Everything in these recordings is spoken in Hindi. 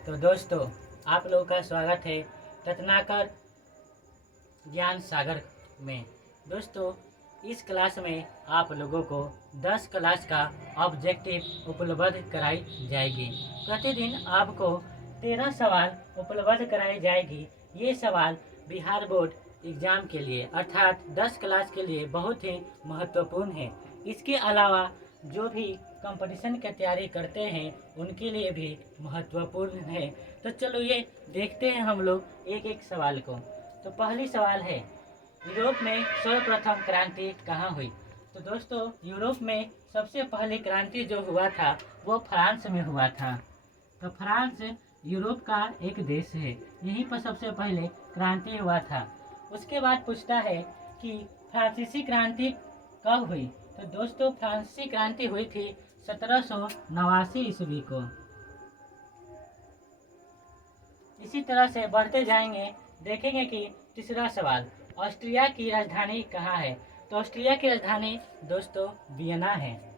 तो दोस्तों, आप लोगों का स्वागत है रत्नाकर ज्ञान सागर में। दोस्तों, इस क्लास में आप लोगों को 10 क्लास का ऑब्जेक्टिव उपलब्ध कराई जाएगी। प्रतिदिन आपको 13 सवाल उपलब्ध कराई जाएगी। ये सवाल बिहार बोर्ड एग्ज़ाम के लिए अर्थात 10 क्लास के लिए बहुत ही महत्वपूर्ण है। इसके अलावा जो भी कंपटीशन की तैयारी करते हैं उनके लिए भी महत्वपूर्ण है। तो चलो ये देखते हैं हम लोग एक एक सवाल को। तो पहली सवाल है, यूरोप में सर्वप्रथम क्रांति कहाँ हुई? तो दोस्तों, यूरोप में सबसे पहली क्रांति जो हुआ था वो फ्रांस में हुआ था। तो फ्रांस यूरोप का एक देश है, यहीं पर सबसे पहले क्रांति हुआ था। उसके बाद पूछता है कि फ्रांसीसी क्रांति कब हुई? तो दोस्तों, फ्रांसीसी क्रांति हुई थी 1789 ईस्वी को। इसी तरह से बढ़ते जाएंगे, देखेंगे कि तीसरा सवाल, ऑस्ट्रिया की राजधानी कहाँ है? तो ऑस्ट्रिया की राजधानी दोस्तों वियना है।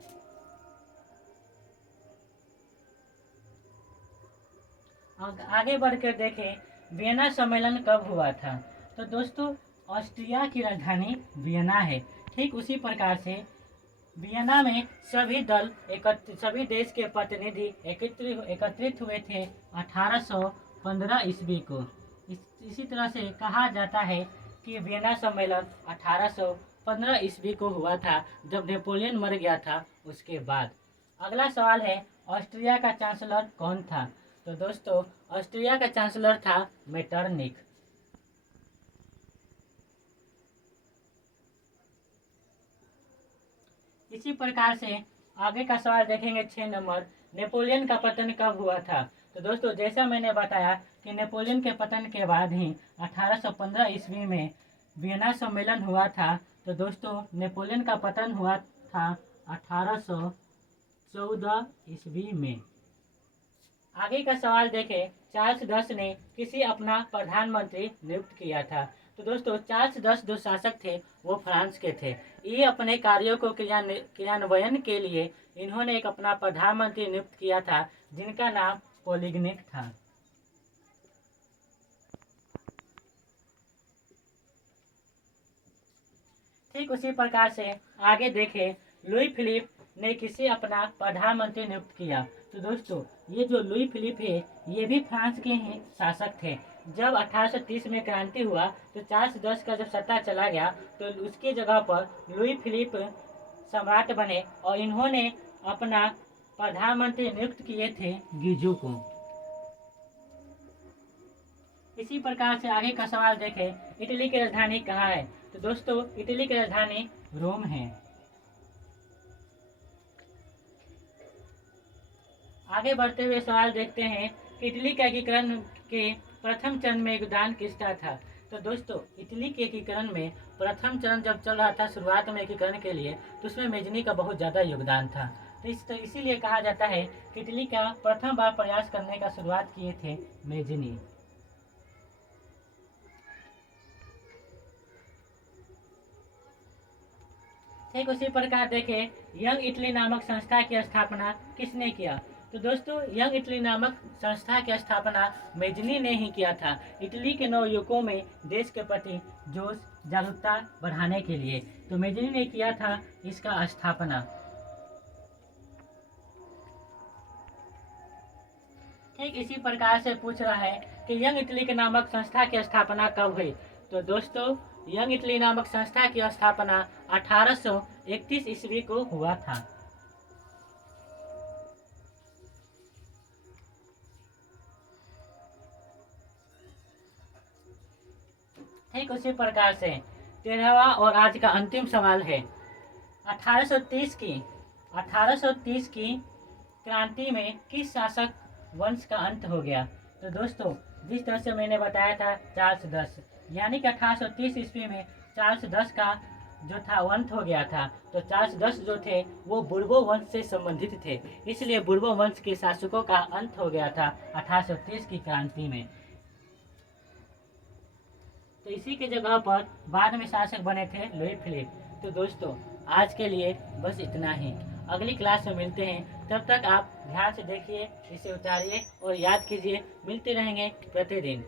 आगे बढ़कर देखें, वियना सम्मेलन कब हुआ था? तो दोस्तों, ऑस्ट्रिया की राजधानी वियना है। ठीक उसी प्रकार से वियना में सभी देश के प्रतिनिधि एकत्रित हुए थे 1815 ईस्वी को। इसी तरह से कहा जाता है कि वियना सम्मेलन 1815 ईस्वी को हुआ था, जब नेपोलियन मर गया था उसके बाद। अगला सवाल है, ऑस्ट्रिया का चांसलर कौन था? तो दोस्तों, ऑस्ट्रिया का चांसलर था मेटरनिख। इसी प्रकार से आगे का सवाल देखेंगे 6 नंबर, नेपोलियन का पतन कब हुआ था? तो दोस्तों, जैसा मैंने बताया कि नेपोलियन के पतन के बाद ही 1815 ईस्वी में वियना सम्मेलन हुआ था। तो दोस्तों, नेपोलियन का पतन हुआ था 1814 ईस्वी में। आगे का सवाल देखें, चार्ल्स 10 ने किसी अपना प्रधानमंत्री नियुक्त किया था? तो दोस्तों, चार्ल्स 10 जो शासक थे वो फ्रांस के थे। ये अपने कार्यों को क्रियान्वयन के लिए इन्होंने एक अपना प्रधानमंत्री नियुक्त किया था, जिनका नाम पोलिग्निक था। ठीक उसी प्रकार से आगे देखें, लुई फिलिप ने किसे अपना प्रधानमंत्री नियुक्त किया? तो दोस्तों, ये जो लुई फिलिप है ये भी फ्रांस के ही शासक थे। जब 1830 में क्रांति हुआ तो चार्ल्स 10 का जब सत्ता चला गया तो उसकी जगह पर लुई फिलिप सम्राट बने और इन्होंने अपना प्रधानमंत्री नियुक्त किए थे गिजो को। इसी प्रकार से आगे का सवाल देखें, इटली की राजधानी कहाँ है? तो दोस्तों, इटली की राजधानी रोम है। आगे बढ़ते हुए सवाल देखते हैं कि इटली के एकीकरण के प्रथम चरण में योगदान किसका था? तो दोस्तों, इटली के एकीकरण में प्रथम चरण जब चल रहा था शुरुआत में एकीकरण के लिए, तो उसमें मेजनी का बहुत ज़्यादा योगदान था। तो इसीलिए कहा जाता है कि इटली का प्रथम बार प्रयास करने का शुरुआत किए थे मेजनी। ठीक उसी प्रकार देखें, यंग इटली नामक संस्था की स्थापना किसने किया? तो दोस्तों, यंग इटली नामक संस्था की स्थापना मेजनी ने ही किया था, इटली के नवयुवकों में देश के प्रति जोश जागरूकता बढ़ाने के लिए। तो मेजनी ने किया था इसका स्थापना। ठीक इसी प्रकार से पूछ रहा है कि यंग इटली के नामक संस्था की स्थापना कब हुई? तो दोस्तों, यंग इटली नामक संस्था की स्थापना 1831 ईस्वी को हुआ था। ठीक उसी प्रकार से 13वां और आज का अंतिम सवाल है, 1830 की क्रांति में किस शासक वंश का अंत हो गया? तो दोस्तों, जिस तरह से मैंने बताया था चार्ल्स 10, यानी कि 1830 ईस्वी में चार्ल्स 10 का जो था अंत हो गया था। तो चार्ल्स 10 जो थे वो बुर्बो वंश से संबंधित थे, इसलिए बुर्बो वंश के शासकों का अंत हो गया था 1830 की क्रांति में। तो इसी के जगह पर बाद में शासक बने थे लुई फिलिप। तो दोस्तों, आज के लिए बस इतना ही। अगली क्लास में मिलते हैं। तब तक आप ध्यान से देखिए, इसे उतारिए और याद कीजिए। मिलते रहेंगे प्रतिदिन।